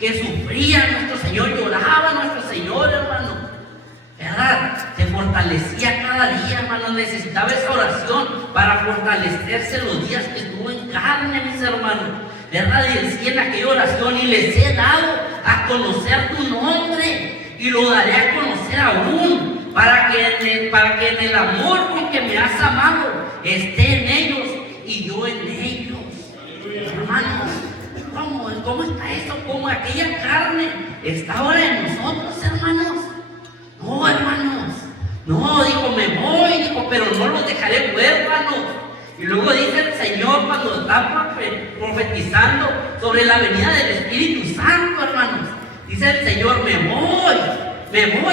que sufría nuestro Señor, lloraba nuestro Señor, hermanos, ¿verdad? Se fortalecía cada día, hermanos, necesitaba esa oración para fortalecerse los días que estuvo en carne, mis hermanos, ¿verdad? Y decía en aquella oración: y les he dado a conocer tu nombre. y lo daré a conocer aún, para que en el amor con que me has amado esté en ellos y yo en ellos. Hermanos, ¿cómo está eso? ¿Cómo aquella carne está ahora en nosotros, hermanos? No, hermanos. No, dijo, me voy, dijo, pero no los dejaré huérfanos. Y luego dice el Señor cuando está profetizando sobre la venida del Espíritu Santo, hermanos. Dice el Señor, me voy,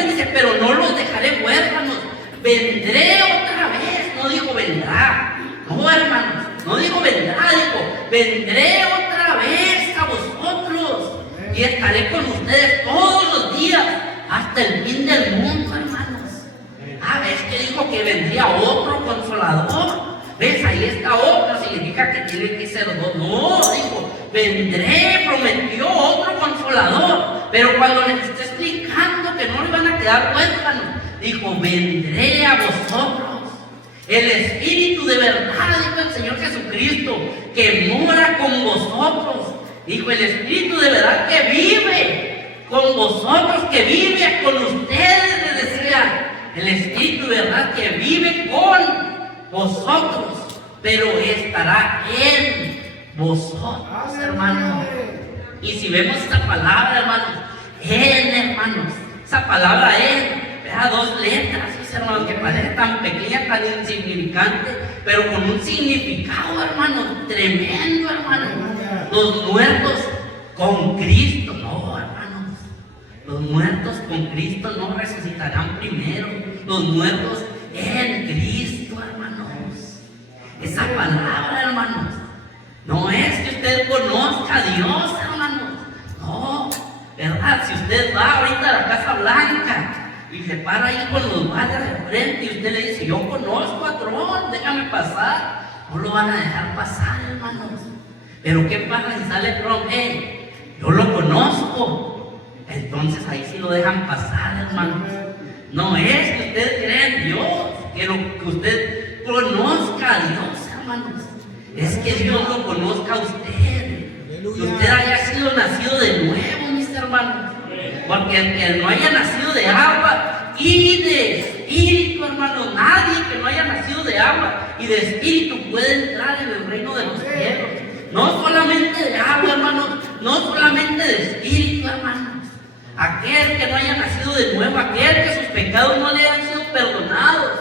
dice, pero no los dejaré huérfanos. Vendré otra vez. No dijo vendrá. No, hermanos, no dijo vendrá, dijo, vendré otra vez a vosotros y estaré con ustedes todos los días hasta el fin del mundo, hermanos. ¿Ves que dijo que vendría otro consolador? ¿Ves? Ahí está otro, significa que tiene que ser dos. No, dijo, vendré, prometió otro consolador. Pero cuando les está explicando que no le van a quedar huérfanos, dijo, vendré a vosotros. El Espíritu de verdad, dijo el Señor Jesucristo, que mora con vosotros. Dijo, el Espíritu de verdad que vive con vosotros, que vive con ustedes, le decía. El Espíritu de verdad que vive con vosotros, pero estará en vosotros, hermanos. Y si vemos esa palabra, hermanos, hermanos, esa palabra dos letras, hermanos, que parece tan pequeña, tan insignificante, pero con un significado, hermanos, tremendo, hermanos. Los muertos con Cristo, no, hermanos. Los muertos con Cristo no resucitarán primero. Los muertos en Cristo, hermanos. Esa palabra, hermanos, no es que usted conozca a Dios, hermanos. No, ¿verdad? Si usted va ahorita a la Casa Blanca y se para ahí con los guardias de frente y usted le dice, yo conozco a Trump, déjame pasar, no lo van a dejar pasar, hermanos. Pero ¿qué pasa si sale Trump? Yo lo conozco. Entonces ahí sí lo dejan pasar, hermanos. No es que usted crea en Dios, que usted conozca a Dios, hermanos. Es que Dios lo conozca a usted. Que usted haya sido nacido de nuevo, mis hermanos. Porque el que no haya nacido de agua y de espíritu, hermano, nadie que no haya nacido de agua y de espíritu puede entrar en el reino de los cielos. No solamente de agua, hermanos, no solamente de espíritu, hermanos. Aquel que no haya nacido de nuevo, aquel que sus pecados no le hayan sido perdonados,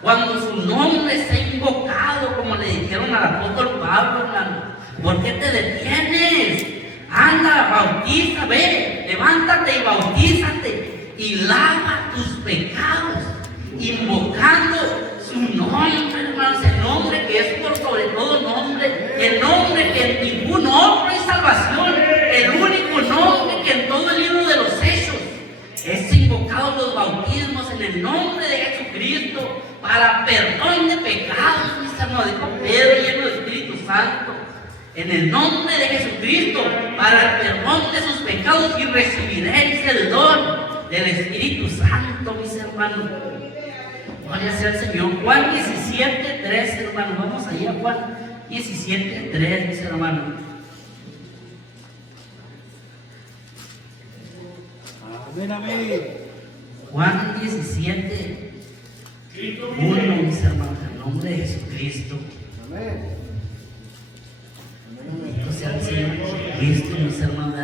cuando su nombre sea invocado, como le dijeron al apóstol Pablo, hermano, ¿por qué te detienes? Anda, bautiza, ve, levántate y bautízate y lava tus pecados, invocando su nombre, hermanos, el nombre que es por sobre todo nombre, el nombre que en ningún otro hay salvación, el único nombre que en todo el libro de los Hechos es invocado los bautismos en el nombre de Jesucristo para perdón de pecados, mis hermanos, dijo Pedro lleno del Espíritu Santo. En el nombre de Jesucristo, para el perdón de sus pecados, y recibiréis el don del Espíritu Santo, mis hermanos. Gloria sea el Señor. Juan 17:3, hermanos. Vamos allá, Juan 17:3, mis hermanos. Amén, amén. Juan 17:1, mis hermanos, en el nombre de Jesucristo. Amén. Bendito sea el Señor Jesucristo, mis hermanos.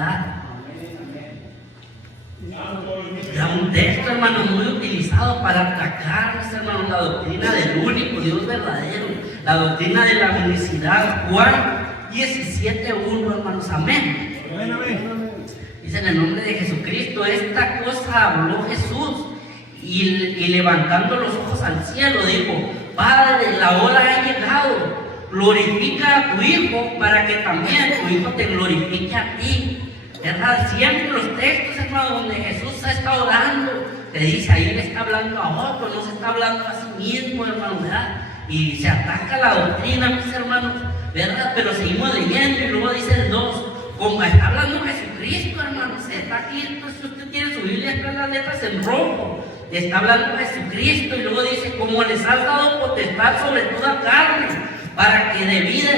Era un texto, hermanos, muy utilizado para atacar, mis hermanos, la doctrina del único Dios verdadero, la doctrina de la unicidad. Juan 17:1, hermanos. Amén. Amén, amén. Dice en el nombre de Jesucristo, esta cosa habló Jesús y levantando los ojos al cielo dijo, Padre, la hora ha llegado. Glorifica a tu Hijo para que también tu Hijo te glorifique a ti. ¿Verdad? Siempre los textos, hermano, donde Jesús está orando, te dice, ahí le está hablando a otro, no se está hablando a sí mismo, hermano, ¿verdad? Y se ataca la doctrina, mis hermanos, ¿verdad? Pero seguimos leyendo y luego dice el 2, como está hablando Jesucristo, hermano, está aquí, entonces si usted tiene su Biblia, están las letras en rojo, está hablando Jesucristo y luego dice, como les has dado potestad sobre toda carne, para que dé vida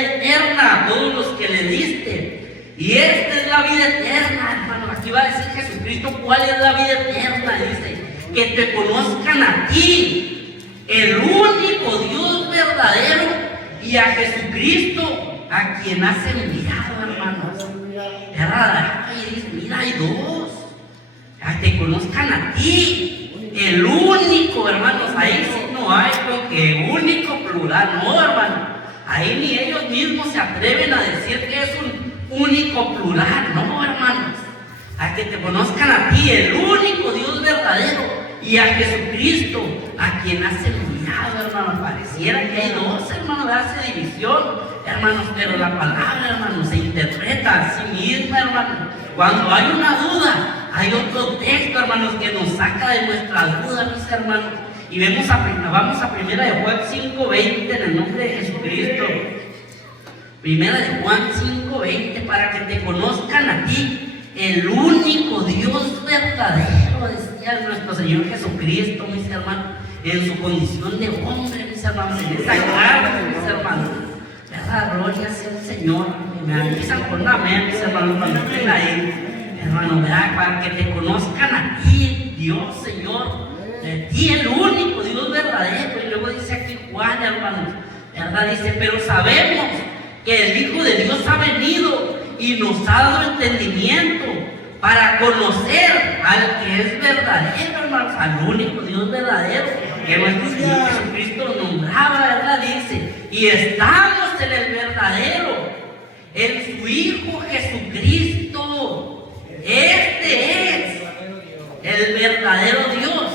eterna a todos los que le diste. Y esta es la vida eterna, hermano. Aquí va a decir Jesús Jesucristo, ¿cuál es la vida eterna? Dice, que te conozcan a ti, el único Dios verdadero, y a Jesucristo, a quien has enviado, hermanos. Y dice, mira, hay dos. A que te conozcan a ti, el único, hermanos. Ahí sí no hay lo que único plural, no, hermano. Ahí ni ellos mismos se atreven a decir que es un único plural, no, hermanos. A que te conozcan a ti, el único Dios verdadero, y a Jesucristo, a quien has enviado, hermanos. Pareciera que hay dos, hermanos, hace división, hermanos, pero la palabra, hermanos, se interpreta a sí misma, hermanos. Cuando hay una duda, hay otro texto, hermanos, que nos saca de nuestra duda, mis hermanos. Y vamos a primera de Juan 5:20 en el nombre de Jesucristo. Primera de Juan 5:20, para que te conozcan a ti, el único Dios verdadero, decía nuestro Señor Jesucristo, mis hermanos, en su condición de hombre, mis hermanos, en esa carne, mis hermanos. ¿Verdad? Gloria sea el Señor. Me avisan con amén, mis hermanos, cuando estén ahí, hermano, ¿verdad? Para que te conozcan a ti, Dios, Señor, de ti, el único Dios verdadero. Y luego dice aquí Juan, hermanos, ¿verdad? Dice, pero sabemos que el Hijo de Dios ha venido y nos ha dado entendimiento para conocer al que es verdadero, hermanos, al único Dios verdadero, que nuestro Señor Jesucristo nombraba, ¿verdad? Dice, y estamos en el verdadero, en su Hijo Jesucristo. Este es el verdadero Dios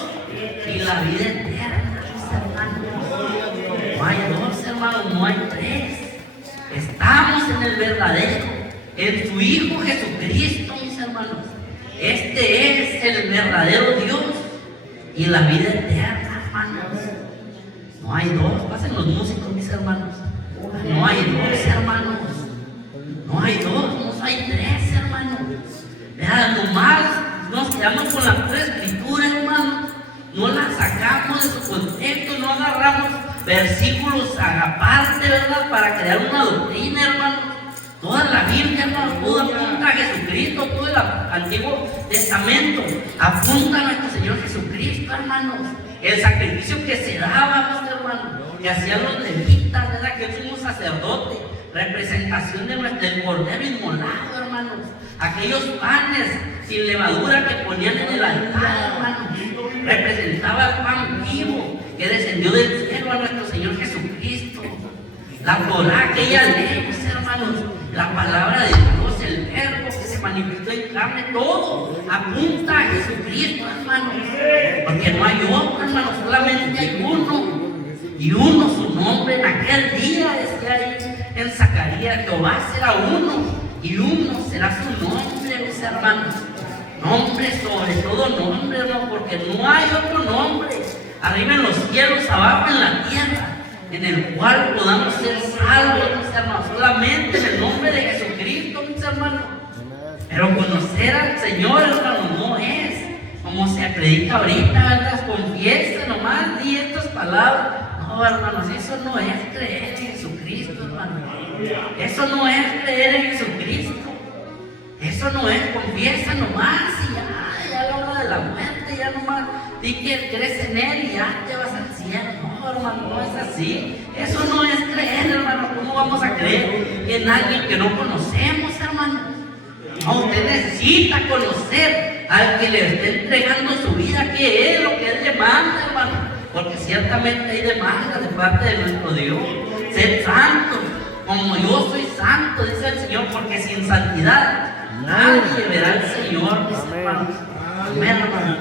y la vida eterna, mis hermanos. No hay dos, hermanos, no hay tres. Estamos en el verdadero, en su Hijo Jesucristo, mis hermanos. Este es el verdadero Dios y la vida eterna, hermanos. No hay dos. Pasen los músicos, mis hermanos. No hay dos, hermanos. No hay dos, no hay tres, hermanos. Vean, nomás nos quedamos con la pura escritura, hermanos. No la sacamos de su contexto, no agarramos versículos aparte, ¿verdad? Para crear una doctrina, hermanos. Toda la Biblia, hermanos, todo apunta a Jesucristo, todo el Antiguo Testamento apunta a nuestro Señor Jesucristo, hermanos. El sacrificio que se daba, hermanos, que hacían los levitas, ¿verdad? Que es un sacerdote, representación del Cordero inmolado, hermanos. Aquellos panes sin levadura que ponían en el altar, hermanos, representaba el pan vivo que descendió del cielo a nuestro Señor Jesucristo. La Torá, aquella ley, mis hermanos, la palabra de Dios, el verbo que se manifestó en carne, todo apunta a Jesucristo, hermanos. Porque no hay otro, hermanos, solamente hay uno. Y uno, su nombre en aquel día, decía ahí en Zacarías, Jehová será uno, y uno será su nombre, mis hermanos. Nombre sobre todo nombre, hermano, porque no hay otro nombre arriba en los cielos, abajo en la tierra, en el cual podamos ser salvos, mis hermanos, solamente en el nombre de Jesucristo, mis hermanos. Pero conocer al Señor, hermano, no es como se predica ahorita, ¿verdad? Confiesa nomás, di estas palabras. No, hermanos, eso no es creer en Jesucristo, hermano. Eso no es creer en Jesucristo. Eso no es, confiesa nomás y ya a la hora de la muerte, ya nomás di que crees en Él y ya te vas al cielo. No, hermano, no es así. Eso no es creer, hermano. ¿Cómo vamos a creer en alguien que no conocemos, hermano? No, usted necesita conocer al que le esté entregando su vida, que es lo que Él demanda, hermano. Porque ciertamente hay demanda de parte de nuestro Dios. Ser santos, como yo soy santo, dice el Señor, porque sin santidad nadie verá al Señor, mis hermanos. Amén, hermano.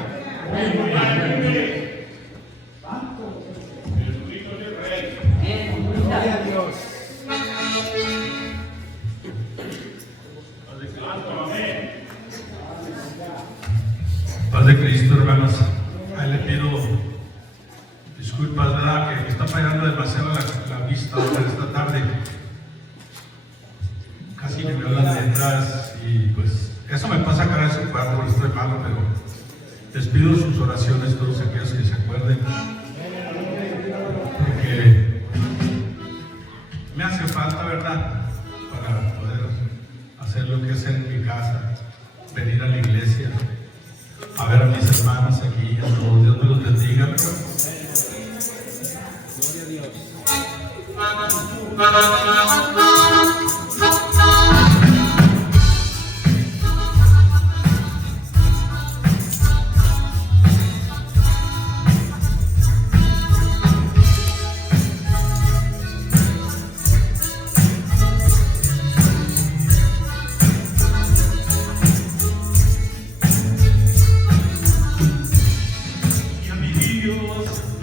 Gloria a Dios. Paz de Cristo, hermanos. Ahí le pido disculpas, ¿verdad? Que me está fallando demasiado la vista esta tarde. Casi me veo las letras y pues eso me pasa cada vez cuando estoy malo, pero les pido sus oraciones, todos aquellos que se acuerden, porque me hace falta, ¿verdad? Para poder hacer lo que es en mi casa, venir a la iglesia, Y a mi Dios